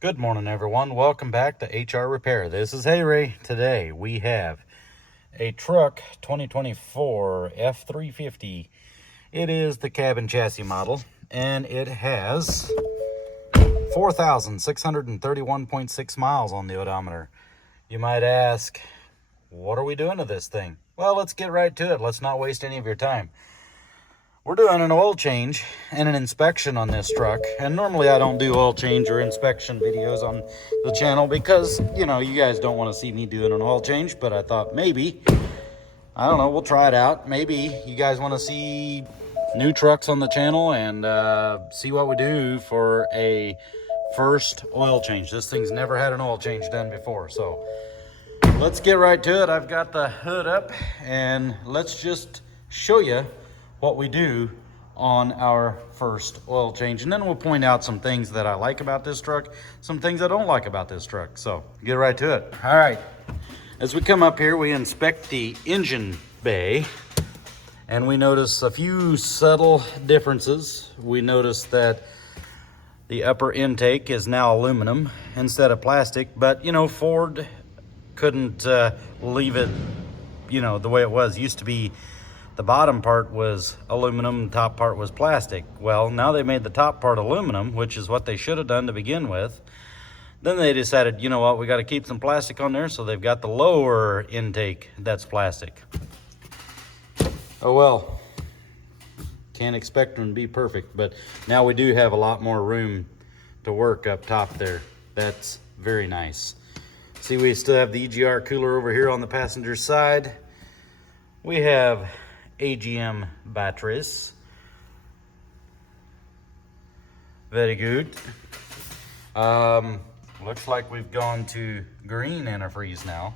Good morning, everyone. Welcome back to HR Repair. This is Hey Ray. Today we have a truck 2024 F350. It is the cabin chassis model, and it has 4,631.6 miles on the odometer. You might ask, what are we doing to this thing? Well, let's get right to it. Let's not waste any of your time. We're doing an oil change and an inspection on this truck. And normally I don't do oil change or inspection videos on the channel because, you guys don't want to see me doing an oil change. But I thought maybe, I don't know, we'll try it out. Maybe you guys want to see new trucks on the channel and see what we do for a first oil change. This thing's never had an oil change done before. So let's get right to it. I've got the hood up and let's just show you what we do on our first oil change, and then we'll point out some things that I like about this truck, some things I don't like about this truck. So get right to it. All right, as we come up here, we inspect the engine bay and we notice a few subtle differences. We notice that the upper intake is now aluminum instead of plastic, but Ford couldn't leave it the way it was. It used to be the bottom part was aluminum, the top part was plastic. Well, now they made the top part aluminum, which is what they should have done to begin with. Then they decided, you know what, we got to keep some plastic on there, so they've got the lower intake that's plastic. Oh well, can't expect them to be perfect, but now we do have a lot more room to work up top there. That's very nice. See, we still have the EGR cooler over here on the passenger side. We have AGM batteries. Very good. Looks like we've gone to green antifreeze now.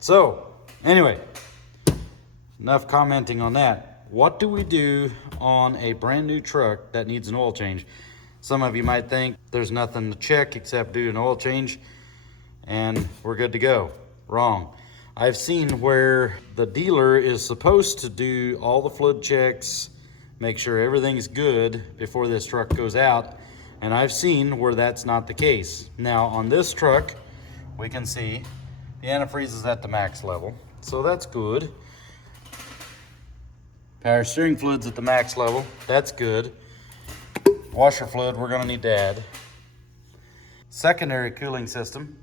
So anyway, enough commenting on that. What do we do on a brand new truck that needs an oil change? Some of you might think there's nothing to check except do an oil change and we're good to go. Wrong. I've seen where the dealer is supposed to do all the fluid checks, make sure everything's good before this truck goes out, and I've seen where that's not the case. Now on this truck, we can see the antifreeze is at the max level, so that's good. Power steering fluid's at the max level, that's good. Washer fluid we're gonna need to add. Secondary cooling system,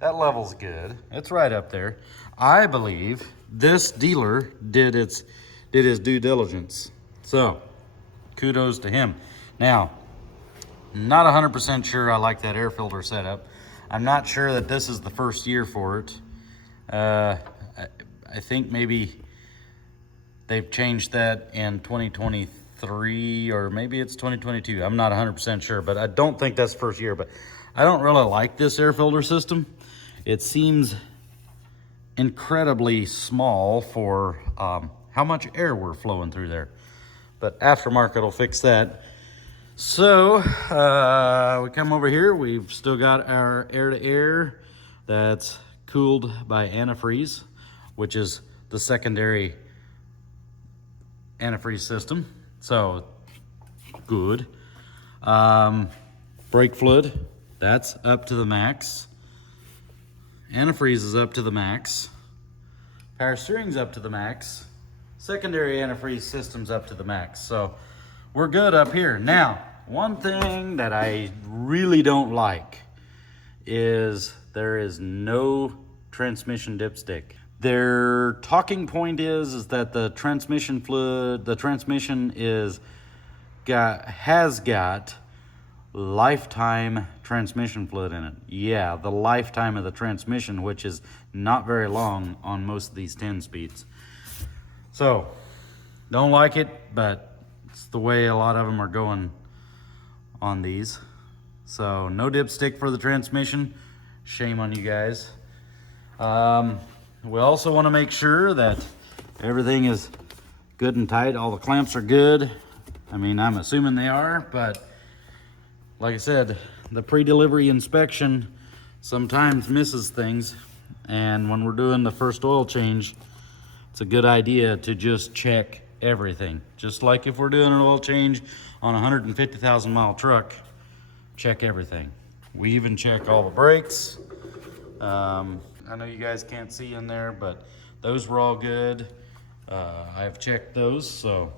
that level's good. It's right up there. I believe this dealer did his due diligence. So kudos to him. Now, not 100% sure I like that air filter setup. I'm not sure that this is the first year for it. I think maybe they've changed that in 2023 or maybe it's 2022. I'm not 100% sure, but I don't think that's the first year. But I don't really like this air filter system. It seems incredibly small for how much air we're flowing through there. But aftermarket will fix that. So we come over here, we've still got our air-to-air that's cooled by antifreeze, which is the secondary antifreeze system. So good. Brake fluid, that's up to the max. Antifreeze is up to the max. Power steering's up to the max. Secondary antifreeze system's up to the max. So we're good up here. Now, one thing that I really don't like is there is no transmission dipstick. Their talking point is that the transmission fluid, the transmission has got lifetime transmission fluid in it. Yeah, the lifetime of the transmission, which is not very long on most of these 10 speeds. So, don't like it, but it's the way a lot of them are going on these. So, no dipstick for the transmission. Shame on you guys. We also want to make sure that everything is good and tight. All the clamps are good. I mean, I'm assuming they are, but like I said, the pre-delivery inspection sometimes misses things, and when we're doing the first oil change, it's a good idea to just check everything. Just like if we're doing an oil change on a 150,000 mile truck, check everything. We even check all the brakes. I know you guys can't see in there, but those were all good. I've checked those, so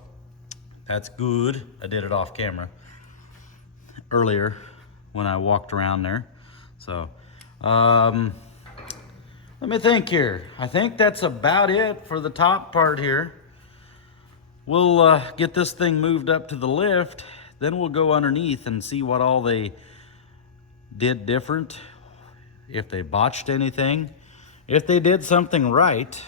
that's good. I did it off camera earlier when I walked around there. So let me think here. I think that's about it for the top part here. We'll get this thing moved up to the lift, then we'll go underneath and see what all they did different, if they botched anything, if they did something right,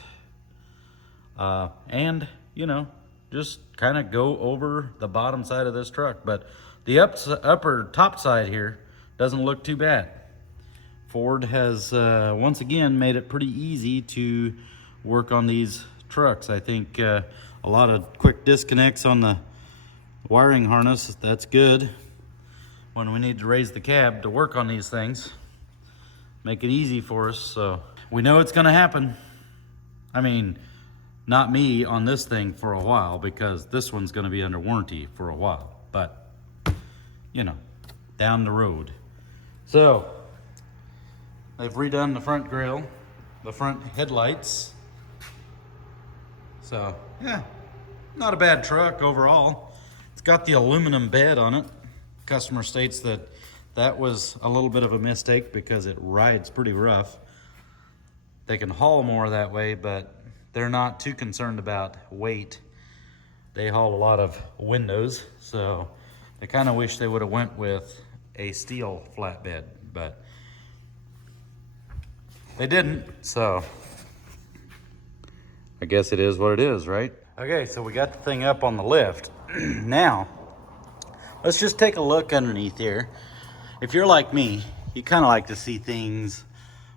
and, you know, just kind of go over the bottom side of this truck. But the upper top side here doesn't look too bad. Ford has, once again, made it pretty easy to work on these trucks. I think a lot of quick disconnects on the wiring harness, that's good. When we need to raise the cab to work on these things, make it easy for us. So we know it's gonna happen. I mean, not me on this thing for a while, because this one's gonna be under warranty for a while, but you know, down the road. So they've redone the front grille, the front headlights. So yeah, not a bad truck overall. It's got the aluminum bed on it. Customer states that that was a little bit of a mistake because it rides pretty rough. They can haul more that way, but they're not too concerned about weight. They haul a lot of windows, so they kind of wish they would have went with a steel flatbed, but they didn't, so I guess it is what it is, right? Okay, so we got the thing up on the lift. Now, let's just take a look underneath here. If you're like me, you kind of like to see things,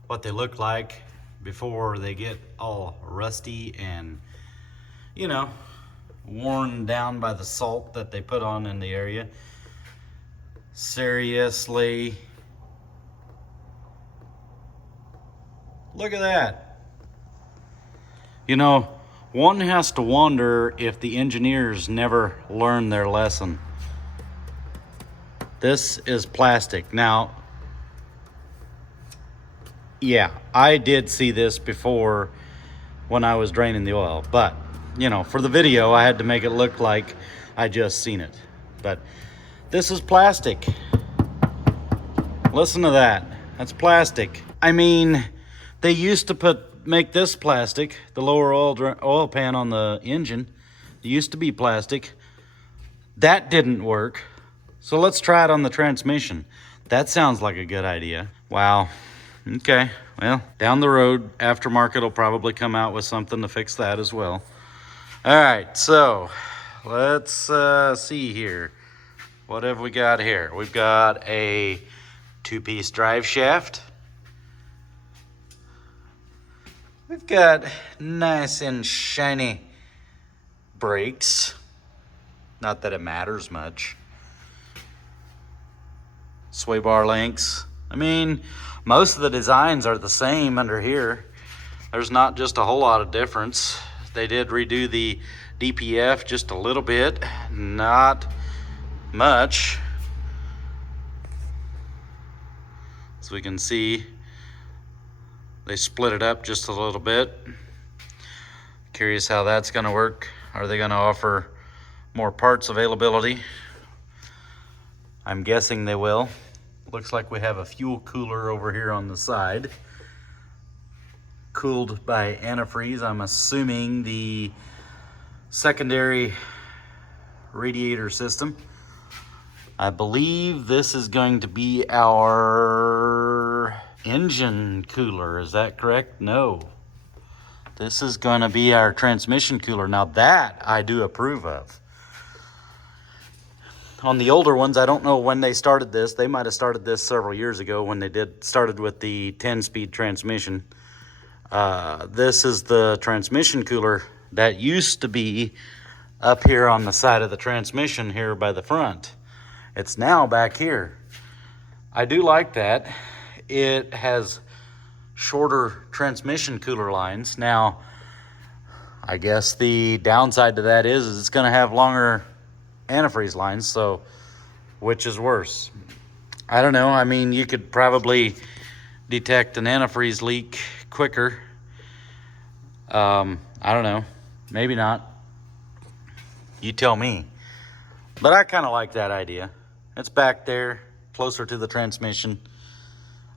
what they look like before they get all rusty and, you know, worn down by the salt that they put on in the area. Seriously. Look at that. You know, one has to wonder if the engineers never learned their lesson. This is plastic. Now, yeah, I did see this before when I was draining the oil, but, you know, for the video, I had to make it look like I just seen it. But this is plastic. Listen to that. That's plastic. I mean, they used to make this plastic, the lower oil pan on the engine. It used to be plastic. That didn't work. So let's try it on the transmission. That sounds like a good idea. Wow. Okay. Well, down the road, aftermarket will probably come out with something to fix that as well. All right. So let's see here. What have we got here? We've got a two-piece drive shaft. We've got nice and shiny brakes. Not that it matters much. Sway bar links. I mean, most of the designs are the same under here. There's not just a whole lot of difference. They did redo the DPF just a little bit, not much. As we can see, they split it up just a little bit. Curious how that's going to work. Are they going to offer more parts availability? I'm guessing they will. Looks like we have a fuel cooler over here on the side, cooled by antifreeze. I'm assuming the secondary radiator system. I believe this is going to be our engine cooler. Is that correct? No. This is going to be our transmission cooler. Now that I do approve of. On the older ones, I don't know when they started this. They might have started this several years ago when they started with the 10-speed transmission. This is the transmission cooler that used to be up here on the side of the transmission here by the front. It's now back here. I do like that. It has shorter transmission cooler lines. Now, I guess the downside to that is it's going to have longer antifreeze lines, so which is worse? I don't know. I mean, you could probably detect an antifreeze leak quicker. I don't know. Maybe not. You tell me. But I kind of like that idea. It's back there, closer to the transmission.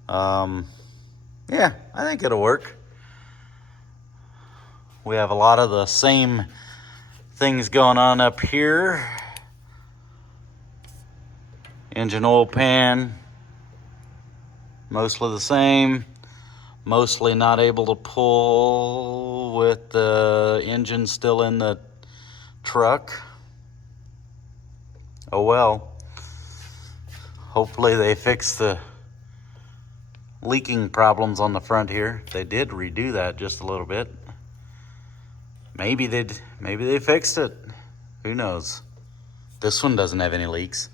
Yeah, I think it'll work. We have a lot of the same things going on up here. Engine oil pan, mostly the same. Mostly not able to pull with the engine still in the truck. Oh well. Hopefully they fix the leaking problems on the front here. They did redo that just a little bit. Maybe they fixed it. Who knows? This one doesn't have any leaks.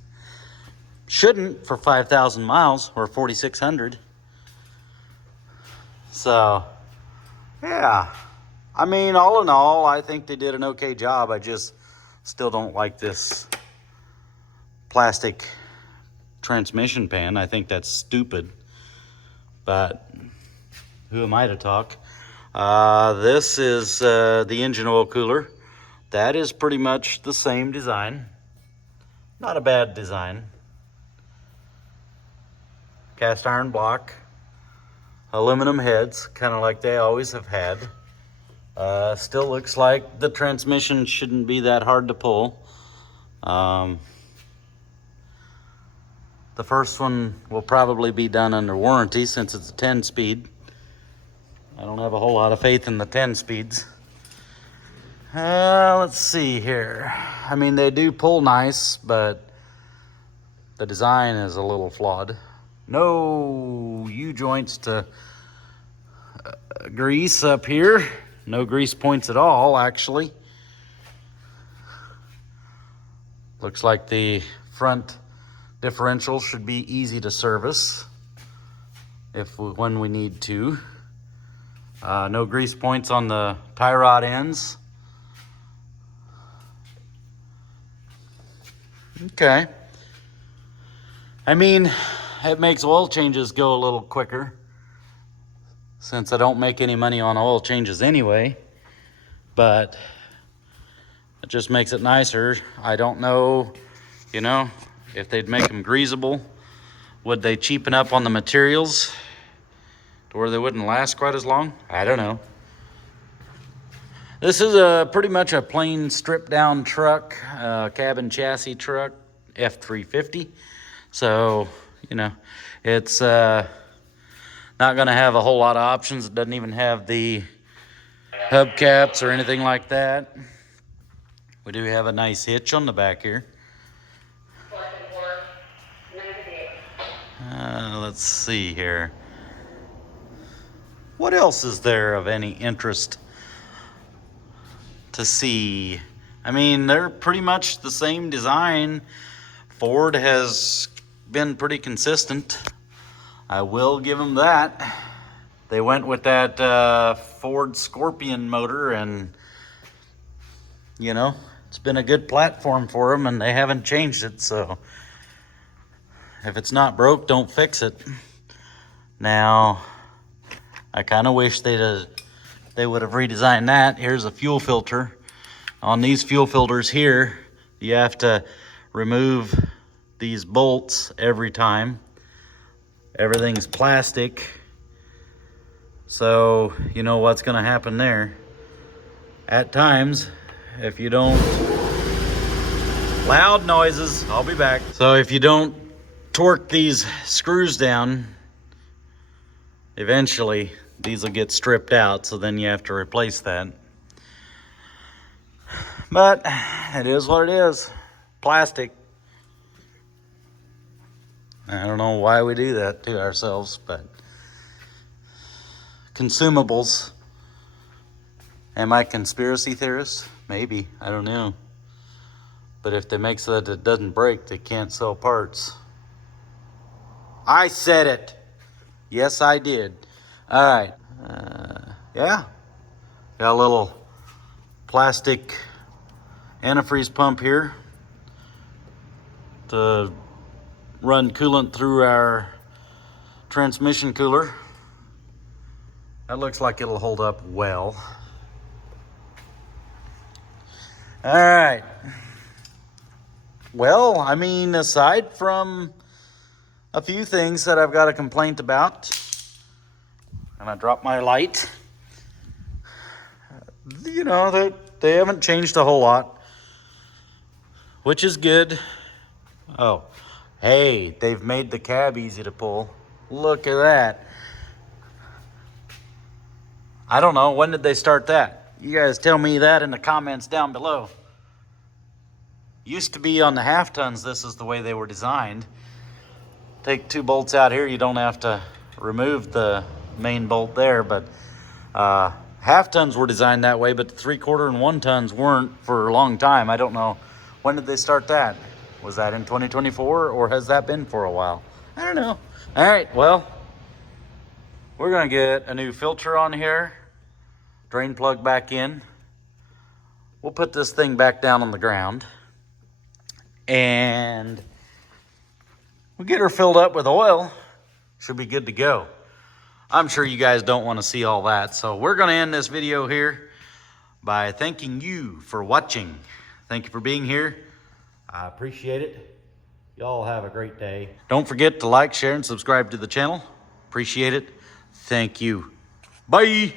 Shouldn't for 5,000 miles or 4,600. So, yeah. I mean, all in all, I think they did an okay job. I just still don't like this plastic transmission pan. I think that's stupid. But who am I to talk? This is the engine oil cooler. That is pretty much the same design. Not a bad design. Cast iron block. Aluminum heads, kind of like they always have had. Still looks like the transmission shouldn't be that hard to pull. The first one will probably be done under warranty since it's a 10-speed. I don't have a whole lot of faith in the 10 speeds. Let's see here. I mean, they do pull nice, but the design is a little flawed. No U-joints to grease up here. No grease points at all, actually. Looks like the front differential should be easy to service when we need to. No grease points on the tie rod ends. Okay. I mean, it makes oil changes go a little quicker since I don't make any money on oil changes anyway, but it just makes it nicer. I don't know, if they'd make them greasable, would they cheapen up on the materials to where they wouldn't last quite as long? I don't know. This is pretty much a plain stripped down truck, cabin chassis truck, F350. So, it's not going to have a whole lot of options. It doesn't even have the hubcaps or anything like that. We do have a nice hitch on the back here. Let's see here. What else is there of any interest to see? I mean, they're pretty much the same design. Ford has been pretty consistent. I will give them that. They went with that Ford Scorpion motor, and it's been a good platform for them, and they haven't changed it. So if it's not broke, don't fix it. Now, I kind of wish they would have redesigned that. Here's a fuel filter. On these fuel filters here, you have to remove these bolts every time. Everything's plastic. So, you know what's going to happen there. At times, if you don't... Loud noises. I'll be back. So if you don't torque these screws down, eventually these will get stripped out, so then you have to replace that. But it is what it is. Plastic. I don't know why we do that to ourselves, but consumables. Am I a conspiracy theorist? Maybe. I don't know. But if they make so that it doesn't break, they can't sell parts. I said it. Yes, I did. All right. Yeah. Got a little plastic antifreeze pump here to run coolant through our transmission cooler. That looks like it'll hold up well. All right. Well, I mean, aside from a few things that I've got a complaint about, and I dropped my light, you know, they haven't changed a whole lot, which is good. Oh, hey, they've made the cab easy to pull. Look at that. I don't know, when did they start that? You guys tell me that in the comments down below. Used to be on the half tons, this is the way they were designed. Take 2 bolts out here, you don't have to remove the main bolt there, but half tons were designed that way, but the 3/4 and 1 tons weren't for a long time. I don't know, when did they start that? Was that in 2024, or has that been for a while? I don't know. All right, well, we're gonna get a new filter on here, drain plug back in. We'll put this thing back down on the ground, and we'll get her filled up with oil. Should be good to go. I'm sure you guys don't want to see all that, so we're going to end this video here by thanking you for watching. Thank you for being here. I appreciate it. Y'all have a great day. Don't forget to like, share, and subscribe to the channel. Appreciate it. Thank you. Bye.